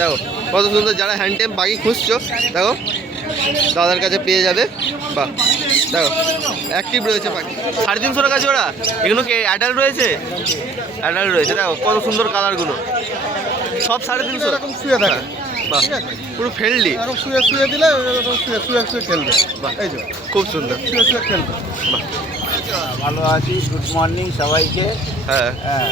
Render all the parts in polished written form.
দেখো কত সুন্দর, যারা হ্যান্ড টেম পাখি খুঁজছো দেখো দাদার কাছে পেয়ে যাবে। বাহ দেখো অ্যাক্টিভ রয়েছে পাখি। 350 টাকা জোড়া। এগুলো কি অ্যাডাল্ট রয়েছে? অ্যাডাল্ট রয়েছে। দেখো কত সুন্দর কালারগুলো, সব 350 এরকম শুয়ে থাকে। বাহ পুরো ফ্রেন্ডলি। এরকম শুয়ে শুয়ে দিলে এরকম শুয়ে শুয়ে শুয়ে খেলবে। বাহ এই যে খুব সুন্দর। শুয়ে শুয়ে খেলবে। বাহ ভালো আছি, গুড মর্নিং সবাইকে। হ্যাঁ হ্যাঁ,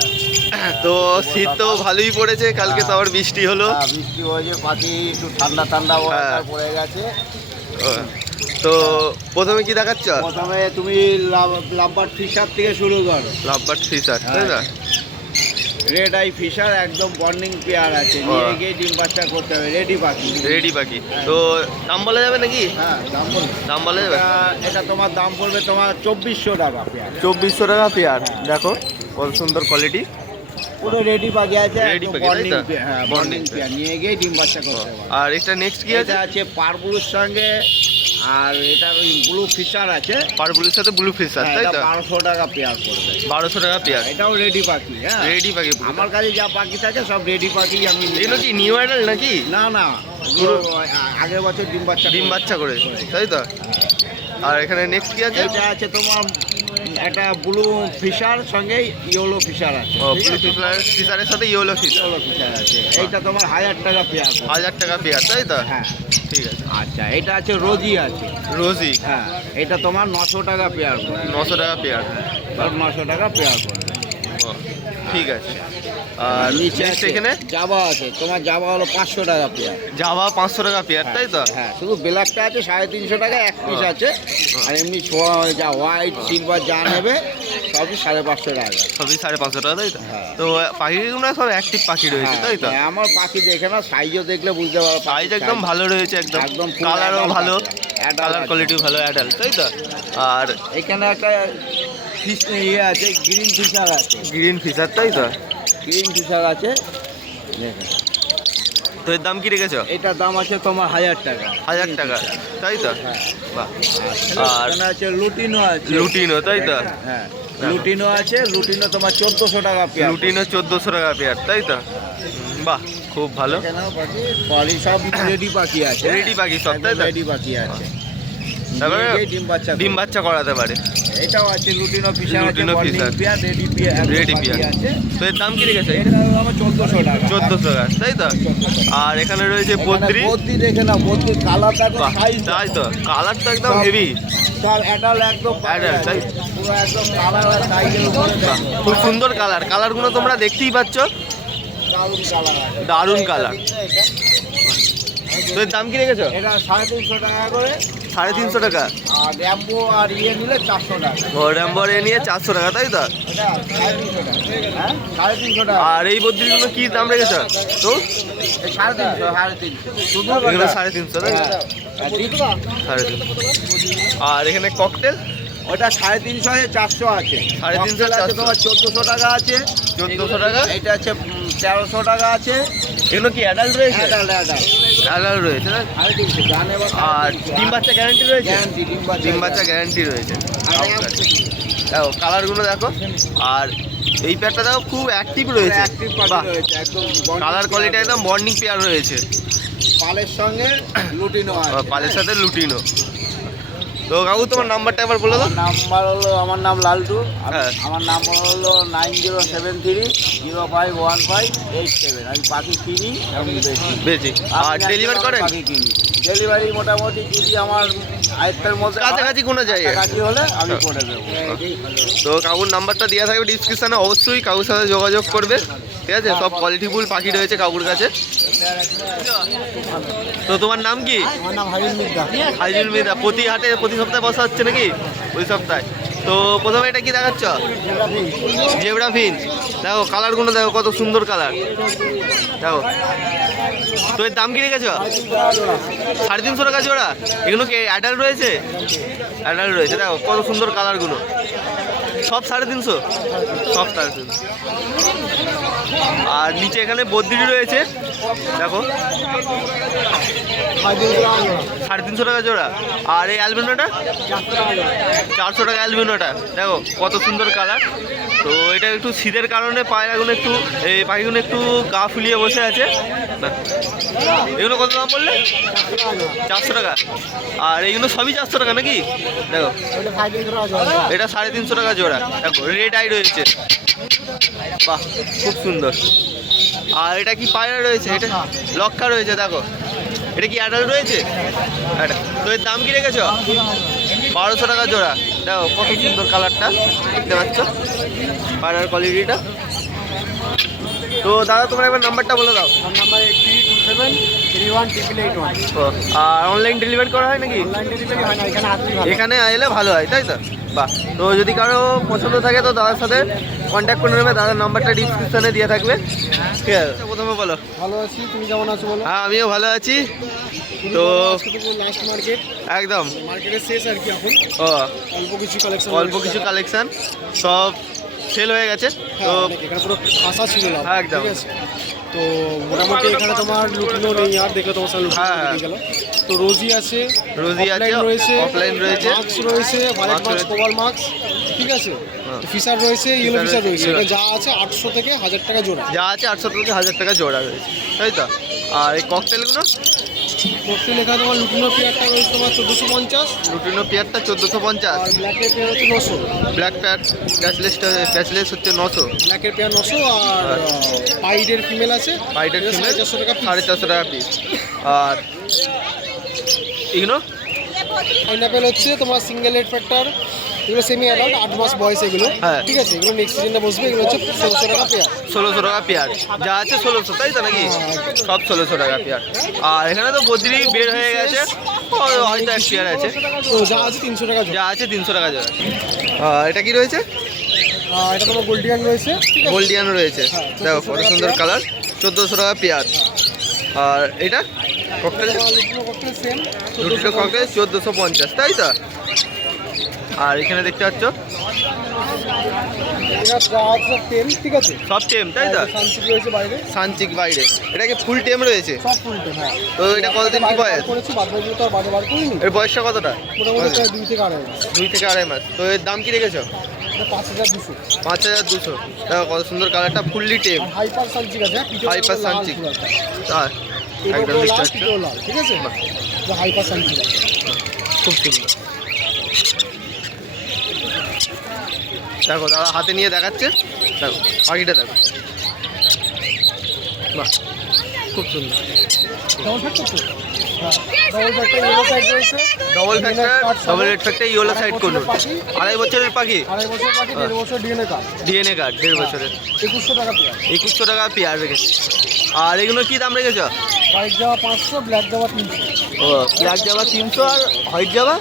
তো শীত তো ভালোই পড়েছে, কালকে তো আবার বৃষ্টি হলো। বৃষ্টি হয়েছে, পাখি একটু ঠান্ডা ঠান্ডা হ্যাঁ। পড়ে গেছে। তো প্রথমে কি দেখাচ্ছ? প্রথমে তুমি লাভবার্ড ফিশার থেকে শুরু করো। লাভবার্ড ফিশার তাই না? রেড আই ফিশার একদম বর্নিং পেয়ার আছে, নিয়ে গিয়ে ডিম বাচ্চা করতে হবে। রেডি পাখি, রেডি পাখি। তো দাম বলা যাবে নাকি? হ্যাঁ দাম বলবো। দাম বলা যাবে? এটা তোমার দাম পড়বে তোমার 2400 টাকা পেয়ার। 2400 টাকা পেয়ার। দেখো কত সুন্দর কোয়ালিটি, পুরো রেডি পাখি আছে, রেডি পাখি, বর্নিং তাই তো? হ্যাঁ বর্নিং পেয়ার, নিয়ে গিয়ে ডিম বাচ্চা করতে হবে। আর এটা নেক্সট কি আছে? এটা আছে পারবুলুর সঙ্গে, আর এটার ওই ব্লু ফিশার আছে। পারবুলের সাথে ব্লু ফিশার তাই তো? 1200 টাকা পেয়ার পড়বে। 1200 টাকা পেয়ার। এটাও রেডি পাখি। হ্যাঁ রেডি পাখি। আমার কাছে যা পাখি থাকে সব রেডি পাখি। আমি এগুলো কি নিউ অ্যাডাল্ট নাকি? না না, এগুলো আগের বছর ডিম বাচ্চা করে তাই তো? আর এখানে নেক্সট কি আছে? এটা আছে তোমার একটা ব্লু ফিশার সঙ্গে ইয়েলো ফিশার আছে। ও ব্লু ফিশারের সাথে ইয়েলো ফিশার। ইয়েলো ফিশার আছে, এইটা তোমার 1000 টাকা পেয়ার। 1000 টাকা পেয়ার তাই তো? হ্যাঁ ঠিক আছে। আচ্ছা, এটা আছে রোজি আছে। রোজি। হ্যাঁ এটা তোমার 900 টাকা পেয়ার পড়বে। 900 টাকা পেয়ার। 900 টাকা পেয়ার পড়বে। ও, ঠিক আছে। আর নিচে নেক্সট আছে এখানে জাভা আছে, তোমার জাভা হলো 500 টাকা পেয়ার। জাভা 500 টাকা পেয়ার তাই তো? হ্যাঁ শুধু ব্ল্যাকটা আছে 350 টাকা এক পিস আছে, আর এমনি যা হোয়াইট সিলভার যা নেবে সবই 550 টাকা। সবই 550 টাকা তাই তো? হ্যাঁ। তো পাখিগুলো সব অ্যাক্টিভ পাখি রয়েছে তাই তো? হ্যাঁ, আমার পাখি দেখে না, সাইজও দেখলে বুঝতে পারো। সাইজ একদম ভালো রয়েছে, একদম একদম full কালারও adult ভালো, আছে। কালার কোয়ালিটিও ভালো, অ্যাডাল্ট তাই তো? আর এখানে একটা ফিশ ইয়ে আছে, গ্রিন ফিশার আছে। গ্রিন ফিশার তাই তো? গ্রিন ফিশার আছে দেখেন। তো এর দাম কি রেখেছো? এটার দাম আছে তোমার 1000 টাকা। 1000 টাকা তাই তো? হ্যাঁ। বাহ। আর আর এখানে আছে লুটিনো আছে। লুটিনো তাই তো? হ্যাঁ লুটিনো আছে, লুটিনো তোমার 1400 টাকা পেয়ার। লুটিনো 1400 টাকা পেয়ার তাই তো? বাহ খুব ভালো। এখানেও পাখি পাখি সব রেডি পাখি আছে। রেডি পাখি সব তাই তো? রেডি পাখি আছে, তারপরে নিয়ে গিয়ে ডিম বাচ্চা করাতে পারে। এটাও আছে লুটিনো ফিশার আছে, লুটিনো বর্নিং Fischer. Pair, ready pair, ready pair আছে। তো এর দাম কি রেখেছে? এটা আমার 1400 টাকা। 1400 টাকা তাই তো? আর এখানে রয়েছে বদ্রি। বদ্রি দেখে না, বদ্রি কালারটা একদম বাহ, সাইজ তাই তো? কালার তো একদম হেভি। সব অ্যাডাল্ট একদম Adult, তাই? পুরো একদম কালার আর সাইজের উপরে বাহ, খুব সুন্দর কালার। কালারগুলো তোমরা দেখতেই পাচ্ছ, দারুণ কালার আছে। দারুণ কালার। এটা তো এর দাম কি রেখেছো? এটা 350 টাকা করে। 350 টাকা। আর র্যাম্বো আর ইয়ে নিলে 400 টাকা। ও র্যাম্বর এ নিয়ে 400 টাকা তাই তো? এটা 350 টাকা। হ্যাঁ 350 টাকা। আর এই বদ্রিগুলো কি দাম রেখেছো? তো এই 350 শুধু এগুলো 350 তাই তো? হ্যাঁ, 350। আর এখানে ককটেল ওটা 350 আছে, 400 আছে। 350, ককটেল আছে 400 তোমার 1400 টাকা আছে। 1400 টাকা। এটা আছে 1300 টাকা আছে। এগুলো কি অ্যাডাল্ট রয়েছে? অ্যাডাল্ট অ্যাডাল্ট অ্যাডাল্ট রয়েছে না? 350 জানে বা আর ডিম বাচ্চা গ্যারান্টি রয়েছে? গ্যারান্টি ডিম বাচ্চা গ্যারান্টি রয়েছে। আর দেখো কালারগুলো দেখো। আর এই পেয়ারটা দেখো খুব অ্যাক্টিভ রয়েছে। অ্যাক্টিভ পাখি বাহ, রয়েছে একদম। কালার কোয়ালিটি একদম বর্নিং পেয়ার রয়েছে। পালের সঙ্গে লুটিনো আছে। পালের সাথে লুটিনো। তো কাকু তোমার নাম্বারটা একবার বলে দাও। নাম্বার হলো, আমার নাম লালটু। হ্যাঁ। আমার নাম্বার হলো 9073051587। আমি পাখি কিনি এবং বেচি। বেশি। আর ডেলিভারি করেন? পাখি কিনি। ডেলিভারি মোটামুটি যদি আমার আয়ত্তের মধ্যে কাছাকাছি কোনো জায়গায়? কাছাকাছি হলে আমি করে দেবো। তো কাকুর নাম্বারটা দেওয়া থাকবে ডিসক্রিপশানে, অবশ্যই কাকুর সাথে যোগাযোগ করবে। ঠিক আছে, সব কোয়ালিটিফুল পাখি রয়েছে কাকুর কাছে। তো তোমার নাম কি? আমার নাম হাবিল মির্জা। হাইজুল মিদা। প্রতি হাটে প্রতি সপ্তাহে বসা হচ্ছে নাকি? ওই সপ্তাহে। তো প্রথমে এটা কি দেখাচ্ছ? Zebra Finch. দেখো কালারগুলো দেখো কত সুন্দর কালার। দেখো তো এর দাম কি রেখেছো? 350 টাকা জোড়া। এগুলো কি অ্যাডাল্ট রয়েছে? অ্যাডাল্ট রয়েছে। দেখো কত সুন্দর কালারগুলো, সব 350, সব 350। আর নিচে এখানে বদ্রি রয়েছে। দেখো 350 টাকা জোড়া। আর এই অ্যালবিনোটা 400 টাকা অ্যালবিনোটা। দেখো কত সুন্দর কালার। তো এটা একটু শীতের কারণে পায়রাগুলো একটু এই পাখিগুলো একটু গা ফুলিয়ে বসে আছে না। এগুলো কত দাম বললে? 400 টাকা। আর এইগুলো সবই 400 টাকা নাকি? দেখো এটা 350 টাকা জোড়া। দেখো রেড আই রয়েছে, বাহ খুব সুন্দর। আর এটা কি পায়রা রয়েছে? এটা লক্ষা রয়েছে। দেখো এটা কি অ্যাডাল্ট রয়েছে? তো এর দাম কি রেখেছ? 1200 টাকা জোড়া। দেখো কত সুন্দর কালারটা, দেখতে পাচ্ছ পায়রার কোয়ালিটিটা। তো দাদা তোমার একবার নাম্বারটা বলে দাও। নাম্বার 8327318881। আর অনলাইন ডেলিভারি করা হয় নাকি? অনলাইন ডেলিভারি হয় না, এখানে আসলেই ভালো। এখানে এলে ভালো হয়, তাই তো? বাহ। তো যদি কারো পছন্দ থাকে তো দাদার সাথে কন্ট্যাক্ট করে নেবে, দাদার নাম্বারটা ডিসক্রিপশনে দিয়ে থাকবে। ঠিক আছে, প্রথমে বলো। ভালো আছি, তুমি কেমন আছো বলো? হ্যাঁ আমিও ভালো আছি। তো লাস্ট মার্কেট, একদম মার্কেটের শেষ আর কি। এখন ও অল্প কিছু কালেকশন সব সেল হয়ে গেছে। তো এখানে পুরো ফাঁসা ছিল না, হ্যাঁ, একদম। ঠিক আছে। তো মোটামুটি এখানে তোমার লুটিনো নেই আর, দেখলে তোমার সাথে লুটিনো হ্যাঁ, গেল। তো রোজি আছে, রোজি আছে, রয়েছে, অফলাইন রয়েছে, মাস্ক রয়েছে, ভায়োলেট মাস্ক, কোবাল মাস্ক, ঠিক আছে। ফিশার রয়েছে, ইয়েলো ফিশার রয়েছে। এটা যা আছে 800 থেকে 1000 টাকা জোড়া। যা আছে 800 থেকে 1000 টাকা জোড়া রয়েছে, তাই তো? আর এই ককটেলগুলো কোকটেল এখানে তোমার লুটিনো পেয়ারটা রয়েছে তোমার 1450, লুটিনো পেয়ারটা 1450, আর ব্ল্যাকের পেয়ার হচ্ছে 900। ব্ল্যাক পেয়ার ক্যাচলেস হচ্ছে 900, ব্ল্যাকের পেয়ার 900। আর পাইডের ফিমেল আছে, পাইটের এটা ফিমেল 450 টাকা piece। 450 টাকা পিস। আর এগুলো পাইনাপেল হচ্ছে তোমার সিঙ্গেল রেড ফ্যাক্টর, এগুলো সেমি অ্যাডাল্ট, 8 মাস বয়স এগুলো, হ্যাঁ। ঠিক আছে। এগুলো নেক্সট সিজনে বসবে। এগুলো হচ্ছে 1600 টাকা পেয়ার। 1600 টাকা পেয়ার। যা আছে 1600, তাই তো নাকি? সব 1600 টাকা পেয়ার। আর এখানে তো বদ্রি বের হয়ে গেছে, হয়তো এক পেয়ার আছে। তো যা আছে 300 টাকা জোড়া। যা আছে 300 টাকা জোড়া। এটা কি রয়েছে? এটা তোমার গোল্ডিয়ান রয়েছে, ঠিক আছে। গোল্ডিয়ান রয়েছে। হ্যাঁ, দেখো 1400 কত সুন্দর টাকা কালার, 1400 টাকা পেয়ার। আর এটা ককটেল, লুটিনো ককটেল সেম, দুটো ককটেল 1450, তাই তো? আর এখানে দেখতে পাচ্ছ এটা যা আছে সব 10, ঠিক আছে। সব টেম, তাই তো? সানচিক রয়েছে বাইরে, সানচিক বাইরে। এটা কি ফুল টেম রয়েছে? সব ফুলটে। হ্যাঁ, তো এটা কতদিন কি বয়স? করেছি, বাদ বাকি তো আর বাজে বার করিনি। এর বয়সটা কতটা? মোটামুটি প্রায় 2 থেকে 2.5 মাস। 2 থেকে 2.5 মাস। তো এর দাম কি রেখেছো? এটা 5200। 5200। দেখো কত সুন্দর কালারটা, ফুললি টেম। আর হাইপার সানচিক আছে, হাইপার সানচিক। আর এটা একদম লাল, দেখতে এটাও লাল, ঠিক আছে। তো হাইপার সানচিক আছে। খুব সুন্দর। দেখো দাদা হাতে নিয়ে দেখাচ্ছে, দেখো পাখিটা দেখো, বাহ খুব সুন্দর। ডবল ফ্যাক্টর তো? হ্যাঁ, ডবল ফ্যাক্টর ইয়েলো সাইড রয়েছে। Double factor, double red factor, yellow side করুন। 2.5 বছরের পাখি, 2.5 বছর পাখি, 1.5 বছর ডিএনএ কার্ড, ডিএনএ কার্ড 1.5 বছরের। 2100 টাকা পেয়ার। 2100 টাকা পেয়ার রেখেছে। আর এগুলো কি দাম রেখেছ? White Java 500, black Java 300। ও ব্ল্যাক জাভা 300 আর white Java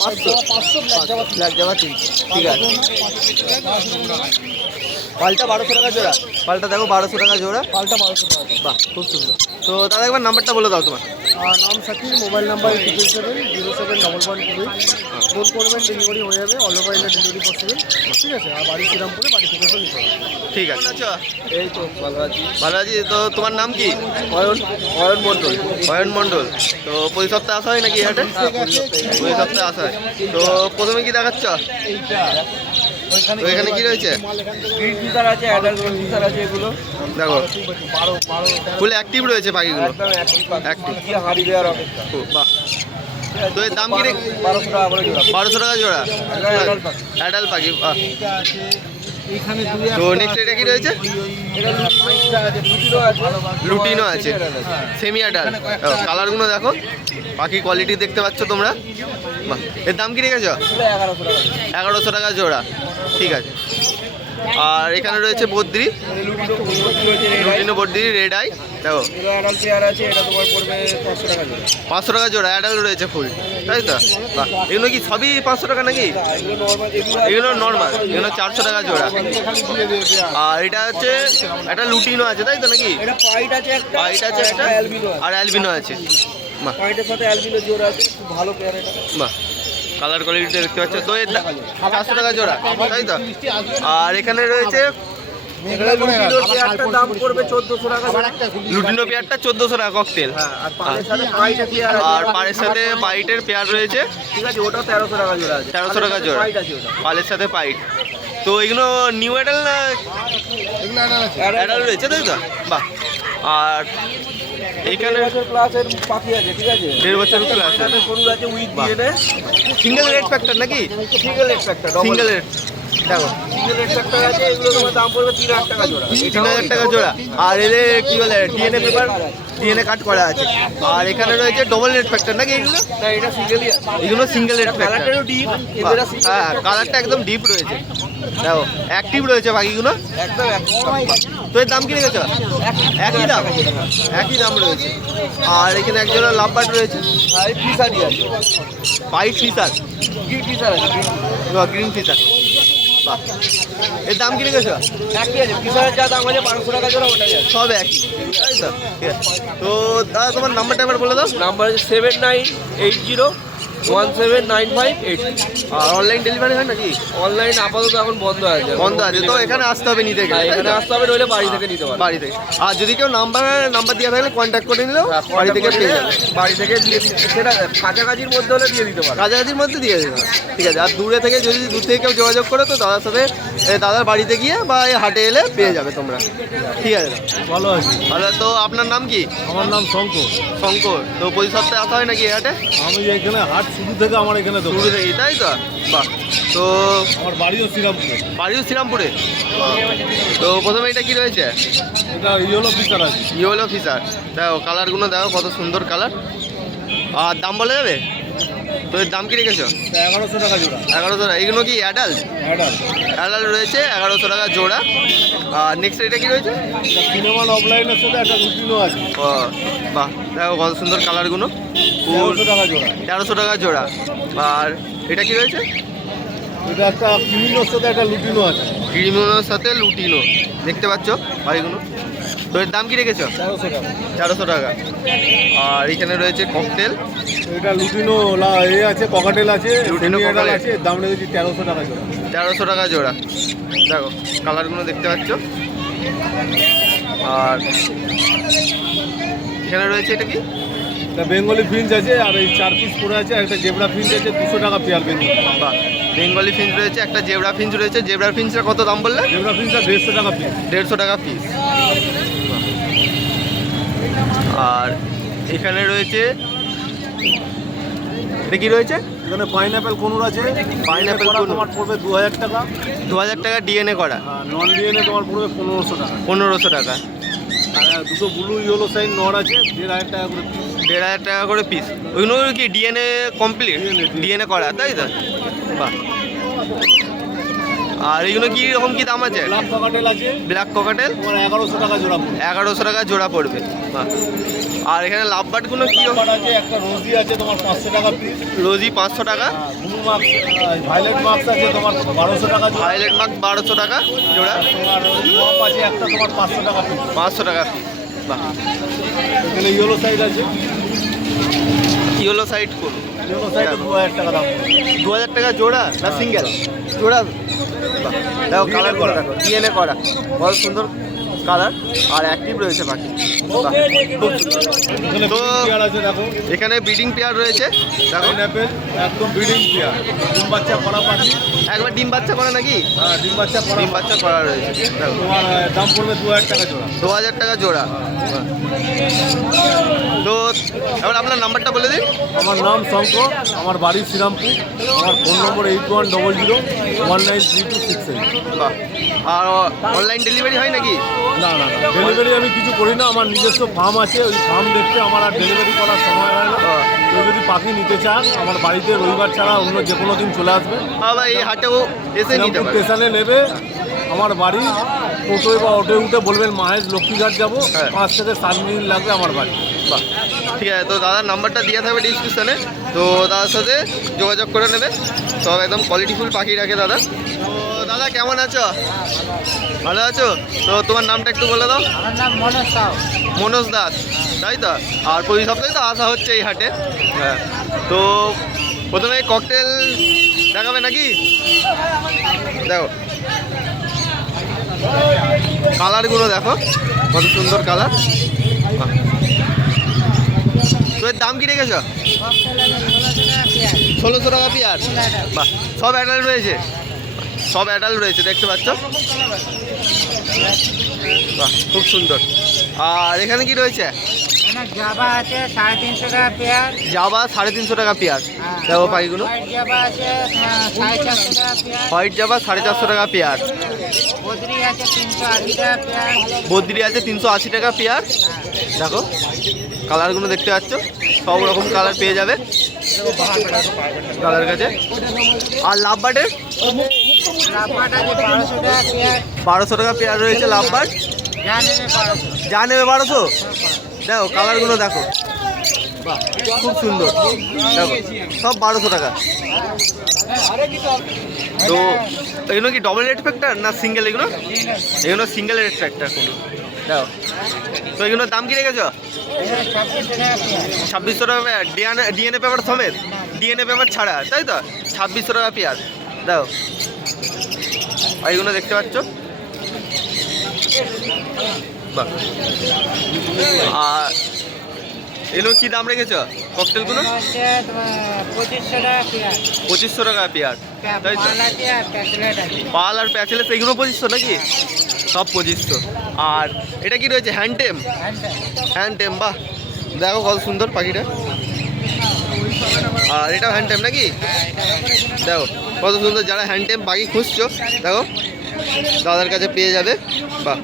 500। 500, black Java 300। Black Java 300, ঠিক আছে। পাল্টা 1200 টাকা জোড়া। পাল্টা দেখো 1200 টাকা জোড়া। পাল্টা 1200 টাকা। বাহ খুব সুন্দর। তো দাদা একবার নাম্বারটা বলে দাও তোমার। নাম সাকিব, মোবাইল নাম্বার 777071128। ফোন করবেন, ডেলিভারি হয়ে যাবে। All over India delivery possible, ঠিক আছে। আর বাড়ি শ্রীরামপুরে, বাড়ি থেকে তো নিতে হবে। ঠিক আছে। আচ্ছা এই তো ভালো আছি। ভালো আছি। তো তোমার নাম কি? অয়ন মণ্ডল। অয়ন মণ্ডল। তো প্রতি সপ্তাহে আসা হয় নাকি এই হাটে? প্রতি সপ্তাহে আসা হয়। তো প্রথমে কি দেখাচ্ছ? তো এখানে কি রয়েছে? ফিচার আছে, অ্যাডাল্ট ফিচার আছে এগুলো। দেখো ফুল অ্যাক্টিভ রয়েছে পাখিগুলো, অ্যাক্টিভ। হাড়ি দেওয়ার অপেক্ষা। বাহ। তো এর দাম কি? 1200 টাকা করে জোড়া। 1200 টাকা জোড়া, adult পাখি। অ্যাডাল্ট পাখি। বাহ। এখানে তো নেক্সট এটা কি রয়েছে? লুটিনো আছে, সেমি অ্যাডাল্ট। কালারগুলো দেখো, পাখি কোয়ালিটি দেখতে পাচ্ছ তোমরা। বাহ। এর দাম কি রেখেছ? 1100 টাকা জোড়া, ঠিক আছে। আর এখানে রয়েছে বদ্রি, লুটিনো বদ্রি রেড আই। দেখো 500 টাকা জোড়া, অ্যাডাল্ট রয়েছে ফুল, তাই তো? বাহ। এগুলো কি সবই 500 টাকা নাকি? এগুলো নর্মাল, এগুলো 400 টাকা জোড়া। আর এটা হচ্ছে একটা লুটিনো আছে, তাই তো নাকি? পাইট আছে একটা, পাইট আছে একটা, আর অ্যালবিনো আছে। বাহ পাইটের সাথে অ্যালবিনো জোড়া আছে, খুব ভালো পেয়ার এটা। বাহ। কালার কোয়ালিটি দেখতে পাচ্ছ। তো এর 400 টাকা জোড়া, তাই তো? আর এখানে রয়েছে এখানে লুটিনোর পেয়ারটার দাম পড়বে 1400 টাকা জোড়া। লুটিনো পেয়ারটা 1400 টাকা ককটেল। হ্যাঁ, আর পাড়ের সাথে পাইটের পেয়ার আছে। আর পাড়ের সাথে পাইটের পেয়ার রয়েছে, ঠিক আছে, ওটা 1300 টাকা জোড়া আছে। 1300 টাকা জোড়া। পাইট আছে ওটা। পালের সাথে পাইট। তো এগুলো নিউ অ্যাডাল না অ্যাডাল রয়েছে, তাই তো? বাহ। আর এইখানে 1.5 বছর ক্লাসের পাখি আছে, ঠিক আছে, 1.5 বছর ক্লাস সাথে গরু আছে with DNA, single red factor নাকি? Single red factor, single red, দেখো সিঙ্গেল রেড ফ্যাক্টর আছে। এগুলো তোমার দাম পড়বে 3000 টাকা জোড়া। 3000 টাকা জোড়া। আর এদের কি বলে ডিএনএ পেপার, ডিএনএ কাট করা আছে। আর এখানে রয়েছে ডবল রেড ফ্যাক্টর নাকি এগুলো? না, এটা সিঙ্গেলই আছে। এগুলো সিঙ্গেল রেড ফ্যাক্টর। কালারটাও ডিপ, এদেরও single হ্যাঁ, কালারটা একদম ডিপ রয়েছে, দেখো অ্যাক্টিভ রয়েছে বাকিগুলো। একদম তো এর দাম কি রেখেছো? একই দাম, একই দাম রয়েছে। আর এখানে একজনের লাভবাট রয়েছে, ফিসারি আছে, হোয়াইট ফিসার, গ্রিন ফিসার আছে, গ্রিন ফিসার। বাহ, এর দাম কি রেখেছো? একই আছে। ফিসারের যা দাম আছে 1200 টাকা জোড়া, ওটাই আছে। সব একই, তাই তো? ঠিক আছে। তো দাদা তোমার নাম্বারটা একবার বলে দাও। নাম্বার আছে 7980179580। আর অনলাইন ডেলিভারি হয় নাকি? অনলাইন আপাতত এখন বন্ধ আছে। বন্ধ আছে, তো এখানে আসতে হবে নিতে হ্যাঁ, গেলে, এখানে আসতে হবে, নইলে বাড়ি থেকে নিতে পারবে। বাড়ি থেকে। আর যদি কেউ নাম্বার দেওয়া থাকলে কন্ট্যাক্ট করে নিলেও বাড়ি থেকে পেয়ে যাবে। বাড়ি থেকে দিয়ে সেটা কাছাকাছির মধ্যে হলে দিয়ে দিতে পারবে। কাছাকাছির মধ্যে দিয়ে দেবে, ঠিক আছে। আর দূরে থেকে যদি দূর থেকে কেউ যোগাযোগ করো তো দাদার সাথে, দাদার বাড়িতে গিয়ে বা এই হাটে এলে পেয়ে যাবে তোমরা, ঠিক আছে? ভালো আছি। ভালো। তো আপনার নাম কি? আমার নাম শঙ্কর। শঙ্কর। তো প্রতি সপ্তাহে আসা হয় নাকি এই হাটে? আমি এখানে হাট শুরু থেকে আমার এখানে শুরু থেকেই, তাই তো? বাহ। তো আমার বাড়িও শ্রীরামপুরে। বাড়িও শ্রীরামপুরে। তো প্রথমে এটা কি রয়েছে? এটা ইয়েলো ফিচার আছে। ইয়েলো ফিচার, দেখো কালারগুলো দেখো কত সুন্দর কালার। আর দাম বলা যাবে? তো এর দাম কি রেখেছো? 1100 টাকা জোড়া। 1100 টাকা। এগুলো কি অ্যাডাল্ট? অ্যাডাল। অ্যাডাল্ট রয়েছে, 1100 টাকা জোড়া। আর নেক্সট এটা কি রয়েছে? এটা সিনেমান অফলাইনের সাথে একটা রুটিনও আছে। ও বাহ, দেখো কত সুন্দর কালারগুলো। 1100 টাকা জোড়া। 1300 টাকা জোড়া। আর এটা কি রয়েছে? এটা একটা ক্রিমিনোর সাথে একটা লুটিনও আছে। ক্রিমিনোর সাথে লুটিনো, দেখতে পাচ্ছ বাড়িগুলো। তো এর দাম কি রেখেছো? 1300 টাকা। 1300 টাকা। আর এখানে রয়েছে ককটেল, এটা লুটিনো আছে, পকাটেল আছে, লুটিনো সেমি অ্যাডাল পকাটেল। আছে। এর দাম রেখেছি 1300 টাকা জোড়া। 1300 টাকা জোড়া। দেখো কালারগুলো দেখতে পাচ্ছ। আর এখানে রয়েছে এটা কি? এটা বেঙ্গলি ফিঞ্চ আছে, আর এই 4 পিস পড়ে আছে। আর একটা জেব্রা ফিঞ্চ আছে, 200 টাকা পেয়ার বেঙ্গলি। বাহ, বেঙ্গলি ফিঞ্চ রয়েছে, একটা জেব্রা ফিঞ্চ রয়েছে। জেব্রা ফিঞ্চটা কত দাম বললে? জেব্রা ফিঞ্চটা 150 টাকা পিস। 150 টাকা পিস। আর এখানে রয়েছে এটা কি রয়েছে? এখানে পাইনঅ্যাপেল কোনুর আছে। পাইনঅ্যাপেল করা কোনুর। তোমার পড়বে 2000 টাকা। 2000 টাকা ডিএনএ করা, আর নন ডিএনএ তোমার পড়বে 1500 টাকা। 1500 টাকা। আর দুটো ব্লু ইয়েলো সাইন নর আছে, 1500 টাকা করে পিস। 1500 টাকা করে পিস। ওইগুলো কি ডিএনএ কমপ্লিট? ডিএনএ করা, তাই তো? বাহ। আর এগুলো কি রকম কি দাম আছে? ব্ল্যাক পকাটেল আছে, ব্ল্যাক ককাটেল তোমার 1100 টাকা জোড়া পড়বে। 1100 টাকা জোড়া পড়বে। বাহ। আর এখানে লাভবার্ডগুলো কি রকম? নাম্বার আছে, একটা রোজি আছে তোমার 500 টাকা পিস। রোজি 500 টাকা। ব্লু মার্কস, ভায়োলেট মার্কস আছে তোমার 1200 টাকা জোড়া। ভায়োলেট মার্ক 1200 টাকা জোড়া। তোমার মপ আছে একটা তোমার 500 টাকা পিস। 500 টাকা পিস। বাহ। এখানে ইয়েলো সাইড আছে, ইয়েলো সাইড কোন? ইয়েলো সাইডে 2000 টাকা দাম পড়বে। 2000 টাকা জোড়া না সিঙ্গেল? জোড়া। বাহ, দেখো কালার করা, দেখো ডিএনএ করা, কত সুন্দর কালার। আর অ্যাক্টিভ রয়েছে পাখি। বাহ, খুব সুন্দর। এখানে তো ব্রিডিং পেয়ার আছে, দেখো এখানে ব্রিডিং পেয়ার রয়েছে, দেখো পাইনঅ্যাপেল একদম ব্রিডিং পেয়ার। ডিম বাচ্চা করা পাখি। একবার ডিম বাচ্চা করে নাকি? হ্যাঁ, ডিম বাচ্চা করা। ডিম বাচ্চা করা রয়েছে, দেখো তোমার দাম পড়বে 2000 টাকা জোড়া। 2000 টাকা জোড়া। বাহ। তো এবার আপনার নাম্বারটা বলে দিন। আমার নাম শঙ্কর, আমার বাড়ি শ্রীরামপুর। আমার ফোন নম্বর 8100193268। বাহ। আর অনলাইন ডেলিভারি হয় নাকি? না না না, ডেলিভারি আমি কিছু করি না। আমার নিজস্ব ফার্ম আছে, ওই ফার্ম দেখতে আমার আর ডেলিভারি করার সময় হয় না। কেউ যদি পাখি নিতে চান আমার বাড়িতে রবিবার ছাড়া অন্য যে কোনো দিন চলে আসবে। আবার এই হাটেও এসে নিতে শ্রীরামপুর পারে। স্টেশনে নেবে আমার বাড়ি। টোটোয় বা অটোয় উঠে বলবেন মাহেশ লক্ষ্মীঘাট যাবো, হ্যাঁ। 5 থেকে 7 মিনিট লাগবে আমার বাড়ি। বাহ, ঠিক আছে। তো দাদার নাম্বারটা দিয়ে থাকবে ডিসক্রিপশানে, তো দাদার সাথে যোগাযোগ করে নেবে। সব একদম কোয়ালিটিফুল পাখি রাখে দাদা। তো দাদা কেমন আছো? ভালো আছো? তো তোমার নামটা একটু বলে দাও। আমার নাম মনোজ সাউ। মনোজ দাস, তাই তো? আর প্রতি সপ্তাহে তো আসা হচ্ছে এই হাটে। হ্যাঁ। তো প্রথমে ককটেল দেখাবে নাকি? দেখো কালারগুলো দেখো কত সুন্দর কালার। তো এর দাম কি রেখেছ? 1600 টাকা পেয়ার। বাহ, সব অ্যাডাল্ট রয়েছে, সব অ্যাডাল্ট রয়েছে দেখতে পাচ্ছ। বাহ, খুব সুন্দর। আর এখানে কি রয়েছে? জাবা আছে 350 টাকা পেয়ার। জাবা 350 টাকা পেয়ার। দেখো পাখিগুলো, জাবা আছে 450 টাকা পেয়ার। হোয়াইট জাবা 450 টাকা পেয়ার। বদ্রি আছে 380 টাকা পেয়ার। বদ্রি আছে 380 টাকা পেয়ার। দেখো কালারগুলো দেখতে পাচ্ছ, সব রকম কালার পেয়ে যাবে কালার কাছে। আর লাভবার্ডের লাভবার্ড আছে 1200 টাকা পেয়ার। 1200 টাকা পেয়ার রয়েছে লাভবার্ড। যা নেবে 1200। দেখো কালারগুলো দেখো, বাহ খুব সুন্দর। দেখো সব 1200 টাকা। তো এগুলো কি ডবল রেড ফ্যাক্টর না সিঙ্গেল? এগুলো এগুলো সিঙ্গেল রেড ফ্যাক্টর কোনো। দেখো তো এগুলোর দাম কি রেখেছো? 2600 টাকা পেয়ার। ডিএনএ পেপার সমেত, ডিএনএ পেপার ছাড়া, তাই তো? 2600 টাকা পেয়ার। দেখো আর এগুলো দেখতে পাচ্ছ, বাহ। আর এগুলো কি দাম রেখেছো ককটেলগুলো? হচ্ছে 2500 টাকা পেয়ার। 2500 টাকা পেয়ার, তাই তো? পাল আছে আর প্যাকেট আছে। পাল আর প্যাচেলে সেইগুলো 2500 নাকি? সব 2500। আর এটা কি রয়েছে? হ্যান্ডটেম। হ্যান্ডটেম, বাহ দেখো কত সুন্দর পাখিটা। আর এটাও হ্যান্ডটেম নাকি? দেখো কত সুন্দর। যারা হ্যান্ডটেম পাখি খুঁজছো দেখো দাদার কাছে পেয়ে যাবে। বাহ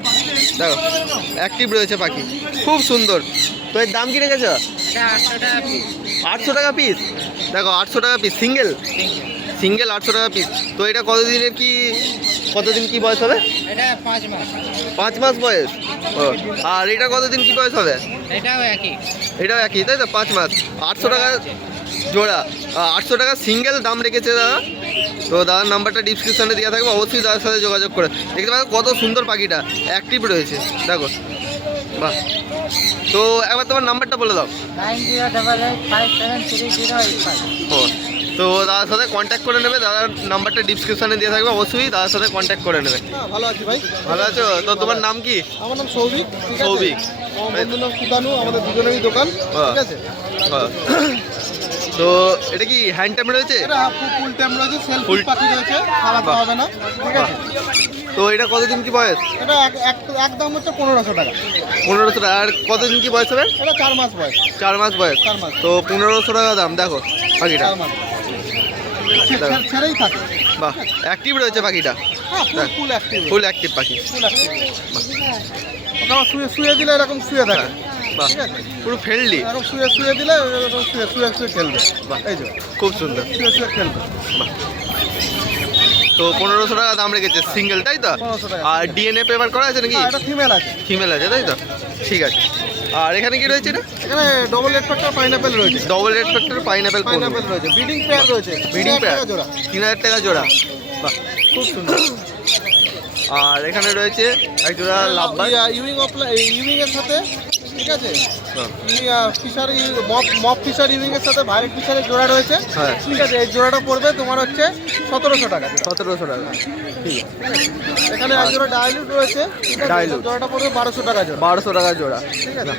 দেখো অ্যাক্টিভ রয়েছে পাখি, খুব সুন্দর। তো এর দাম কি রেখেছো? এটা 800 টাকা পিস। 800 টাকা পিস। দেখো 800 টাকা পিস, সিঙ্গেল সিঙ্গেল 800 টাকা পিস। তো এটা কতদিনের কি, কতদিন কি বয়স হবে? এটা 5 মাস। 5 মাস বয়স। ও, আর এটা কতদিন কি বয়স হবে? এটাও একই। এটাও একই, তাই তো? 5 মাস। 800 টাকা জোড়া, 800 টাকা সিঙ্গেল দাম রেখেছে দাদা। তো দাদার নাম্বারটা ডিসক্রিপশানে দেওয়া থাকবে, অবশ্যই দাদার সাথে যোগাযোগ করে। দেখতে পাচ্ছ কত সুন্দর পাখিটা, অ্যাক্টিভ রয়েছে দেখো, বাহ। তো একবার তোমার নাম্বারটা বলে দাও। 9088573085। ও, তো দাদার সাথে কন্ট্যাক্ট করে নেবে, দাদার নাম্বারটা ডিসক্রিপশানে দিয়ে থাকবে, অবশ্যই দাদার সাথে কন্ট্যাক্ট করে নেবে। ভালো আছি ভাই। ভালো আছো? তো তোমার নাম কি? আমার নাম সৌভিক। ঠিক আছে? সৌভিক। আমার বন্ধুর নাম সুদানু। আমাদের দুজনেরই দোকান। ঠিক আছে? হ্যাঁ। তো এটা কি হ্যান্ড ট্যাম রয়েছে? এটা ফুল টাইম রয়েছে, সেলফ Full- পাখি রয়েছে, খাওয়াতে হবে না। ঠিক আছে? তো এটা কতদিন কি বয়স? এটা একদম হচ্ছে 1500 টাকা। 1500 টাকা। আর কতদিন কি বয়স হবে? এটা 4 মাস বয়স। 4 মাস বয়স। 4 মাস। তো 1500 টাকা দাম। দেখো পাখিটা, 4 মাস ছেড়েই থাকে। বাহ অ্যাক্টিভ রয়েছে পাখিটা, হ্যাঁ, ফুল অ্যাক্টিভ। ফুল অ্যাক্টিভ পাখি। Full active. ওটা শুয়ে দিলে এরকম শুয়ে থাকে। বাহ ঠিক আছে? পুরো ফ্রেন্ডলি, এরকম শুয়ে দিলে এরকম শুয়ে খেলবে। বাহ এই যে খুব সুন্দর। শুয়ে খেলবে। বাহ। তো 1500 টাকা দাম রেখেছে সিঙ্গেল, তাই তো? 1500 টাকা। আর ডিএনএ পেপার করা আছে নাকি? হ্যাঁ, এটা ফিমেল আছে। ফিমেল আছে, তাই তো? ঠিক আছে। আর এখানে কি রয়েছে? এটা এখানে ডবল রেড ফ্যাক্টর পাইনাপেল রয়েছে। Double red factor pineapple pineapple রয়েছে, ব্রিডিং পেয়ার রয়েছে। ব্রিডিং 3000 পেয়ার টাকা জোড়া। 3000 টাকা জোড়া, বাহ খুব সুন্দর। আর এখানে রয়েছে এক জোড়া লাভবার্ড। ইউইং এর সাথে, ঠিক আছে, হ্যাঁ। ফিশার মপ ফিশার ইউইং এর সাথে ভাইলেট ফিশারের জোড়া রয়েছে। হ্যাঁ। ঠিক আছে, এই জোড়াটা পড়বে তোমার হচ্ছে 1700 টাকা। 1700 টাকা, ঠিক আছে। এখানে এক জোড়া ডাইলুট রয়েছে। ঠিক আছে, ডাইলুট। জোড়াটা পড়বে 1200 টাকা জোড়া। 1200 টাকা জোড়া, ঠিক আছে।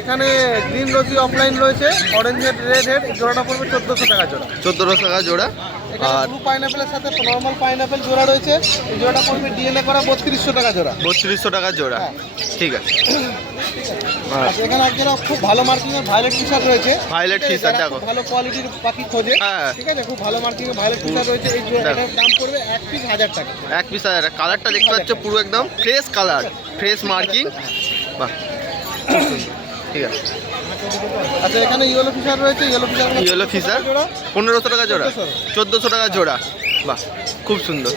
এখানে গ্রিন রোজি অফলাইন রয়েছে, অরেঞ্জ হেড, রেড হেড, জোড়াটা পড়বে 1400 টাকা জোড়া। 1400 টাকা জোড়া। এখানে আর ব্লু পাইনাপেলের সাথে নর্মাল পাইনাপেল জোড়া রয়েছে, এই জোড়াটা পড়বে ডিএনএ করা 3200 টাকা জোড়া। 3200 টাকা জোড়া, হ্যাঁ। ঠিক আছে। আর এখানে একজন খুব ভালো মার্কিং এর ভায়োলেট ফিশার রয়েছে। ভায়োলেট ঠিক আছে, ফিশার যারা দেখো, খুব ভালো কোয়ালিটির পাখি খোঁজে। হ্যাঁ। ঠিক আছে, খুব ভালো মার্কিং এর ভায়োলেট ফিশার রয়েছে। এই দেখো। জোড়াটার দাম পড়বে এক পিস 1000 টাকা। এক পিস 1000 টাকা। কালারটা দেখতে পাচ্ছ পুরো একদম ফ্রেশ কালার, ফ্রেশ মার্কিং, বাহ খুব সুন্দর, ঠিক আছে। আচ্ছা, এখানে ইয়েলো ফিশার রয়েছে, ইয়েলো ফিশার ইয়েলো ফিশার 1500 টাকা জোড়া, 1400 টাকা জোড়া, বাহ খুব সুন্দর।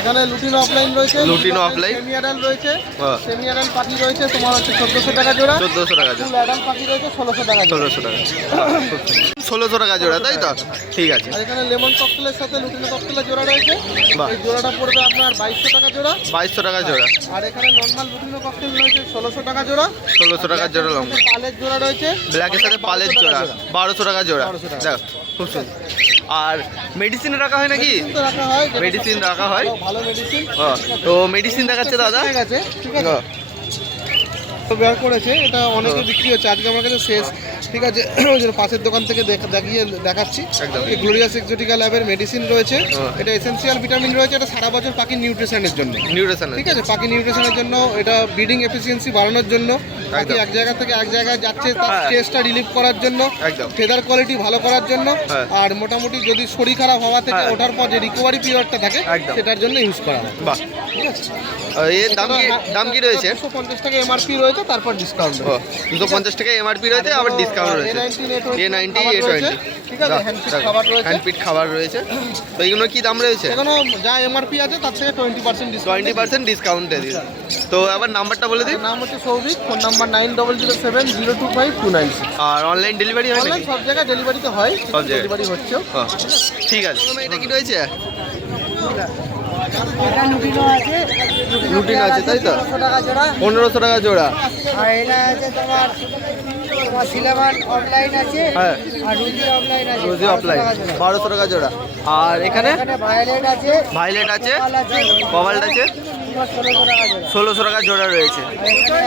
এখানে লুটিনো অফলাইন রয়েছে, লুটিনো offline। সেমি অ্যাডাল্ট রয়েছে, হ্যাঁ। সেমি অ্যাডাল্ট পাখি রয়েছে তোমার হচ্ছে 1400 টাকা জোড়া। 1400 টাকা জোড়া, ফুল অ্যাডাল্ট পাখি রয়েছে 1600 টাকা জোড়া। 1600 টাকা, খুব সুন্দর। 1600 টাকা জোড়া, তাই তো? ঠিক আছে। আর এখানে লেমন ককটেলের সাথে লুটিনো ককটেলের জোড়া রয়েছে। বাহ। এই জোড়াটা পড়বে আপনার 2200 টাকা জোড়া। 2200 টাকা জোড়া, আর এখানে নর্মাল লুটিনো ককটেল রয়েছে 1600 টাকা জোড়া। 1600 টাকা জোড়া লম্বা। পালের জোড়া রয়েছে, ব্ল্যাকের সাথে পালের জোড়া 1200 টাকা জোড়া, 1200 টাকা। দেখো খুব সুন্দর। আর মেডিসিন রাখা হয় নাকি? তো রাখা হয়, যেটা মেডিসিন রাখা হয়। ভালো মেডিসিন। ও, তো মেডিসিন দেখাচ্ছে দাদা। ঠিক আছে, ঠিক আছে। তো বের করেছে, এটা অনেকে বিক্রি হচ্ছে, আজকে আমার কাছে শেষ। ঠিক আছে, ওই জন্য পাশের দোকান থেকে দেখাচ্ছি। একদম। এই গ্লোরিয়াস এক্সোটিকা ল্যাবের মেডিসিন রয়েছে, হ্যাঁ। এটা এসেনশিয়াল ভিটামিন রয়েছে, এটা সারা বছর পাখির নিউট্রিশনের জন্য। নিউট্রিশন। ঠিক আছে, পাখি নিউট্রিশনের জন্য, এটা ব্রিডিং এফিসিয়েন্সি বাড়ানোর জন্য, পাখি একদম। এক জায়গা থেকে এক জায়গায় যাচ্ছে তার হ্যাঁ। স্ট্রেসটা রিলিভ করার জন্য, একদম। ফেদার কোয়ালিটি ভালো করার জন্য, হ্যাঁ। আর মোটামুটি যদি শরীর খারাপ হওয়া থেকে হ্যাঁ। ওঠার পর যে রিকভারি পিরিয়ডটা থাকে একদম। সেটার জন্য ইউজ করা হয়। বাহ, ঠিক আছে, এর দাম কি রয়েছে? 250 টাকা এমআরপি রয়েছে, তারপর ডিসকাউন্ট ও, 250 টাকা এমআরপি রয়েছে, আবার ডিসকাউন্ট রয়েছে। A90, A20। ঠিক আছে, হ্যান্ডফিট খাবার রয়েছে। হ্যান্ডপিট খাবার রয়েছে। তো এইগুলো কি দাম রয়েছে? এখানে যা এমআরপি আছে তার থেকে 20% ডিসকাউন্ট। 20% ডিসকাউন্টে দিন। তো আবার নাম্বারটা বলে দিন। নাম হচ্ছে সৌভিক, ফোন নাম্বার 9007025296। আর অনলাইন ডেলিভারি হয় অনলাইন নাকি? সব জায়গায় ডেলিভারিতে হয়, সব জায়গায়। ডেলিভারি হচ্ছে। ও, ঠিক আছে। এটা কি রয়েছে? এটা লুটিনো আছে, লুটিনো আছে, তাই তো? 1500 টাকা জোড়া। 1500 টাকা জোড়া। আর এটা আছে তোমার সিলেবান অফলাইন আছে, হ্যাঁ। আর রুজি অফলাইন আছে, রোজি 1200 অফলাইন টাকা জোড়া। 1200 টাকা জোড়া। আর এখানে এখানে ভায়োলেট আছে, ভাইলেট আছে, কপাল আছে, কপাল আছে, তোমার 1600 টাকা জোড়া। 1600 টাকা জোড়া রয়েছে।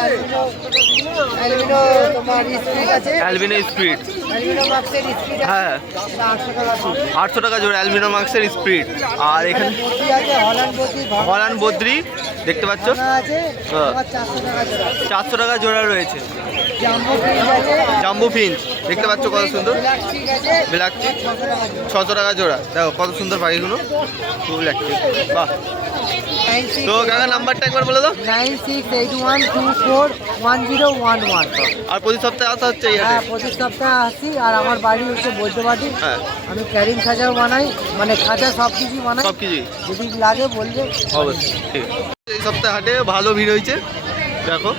আর এখানে অ্যালবিনো তোমার স্পিড আছে, অ্যালবিনো স্পিড। অ্যালবিনো মাক্সের স্পিড আছে, হ্যাঁ, এটা 800 টাকা পিস। 800 টাকা জোড়া অ্যালবিনো মাক্সের স্পিড। আর এখানে বদ্রি আছে, হল্যান্ড বদ্রি, হলান বদ্রি দেখতে পাচ্ছ, ভাঙা আছে, হ্যাঁ। তোমার 400 টাকা জোড়া। 400 টাকা জোড়া রয়েছে। জাম্বো ফিঞ্চ আছে, জাম্বু ফিঞ্চ দেখতে পাচ্ছ কত সুন্দর। ব্ল্যাক চিক আছে, ব্ল্যাক চিক 600 টাকা জোড়া। 600 টাকা জোড়া। দেখো কত সুন্দর পাখিগুলো, খুব লাগছে। বাহ, তো কাকা নাম্বারটা একবার বলে দাও। 9681241011। আর প্রতি সপ্তাহে আসা হচ্ছে এই হ্যাঁ, হাটে? প্রতি সপ্তাহে আসি, আর আমার বাড়ি হচ্ছে বৈদ্যবাটি। হ্যাঁ, আমি ক্যারিং খাঁচাও বানাই, মানে খাঁচা সব কিছু বানাই, সব কিছুই। যদি লাগে বলবে। অবশ্যই, ঠিক আছে। এই সপ্তাহে হাটে ভালো ভিড় হয়েছে, দেখো।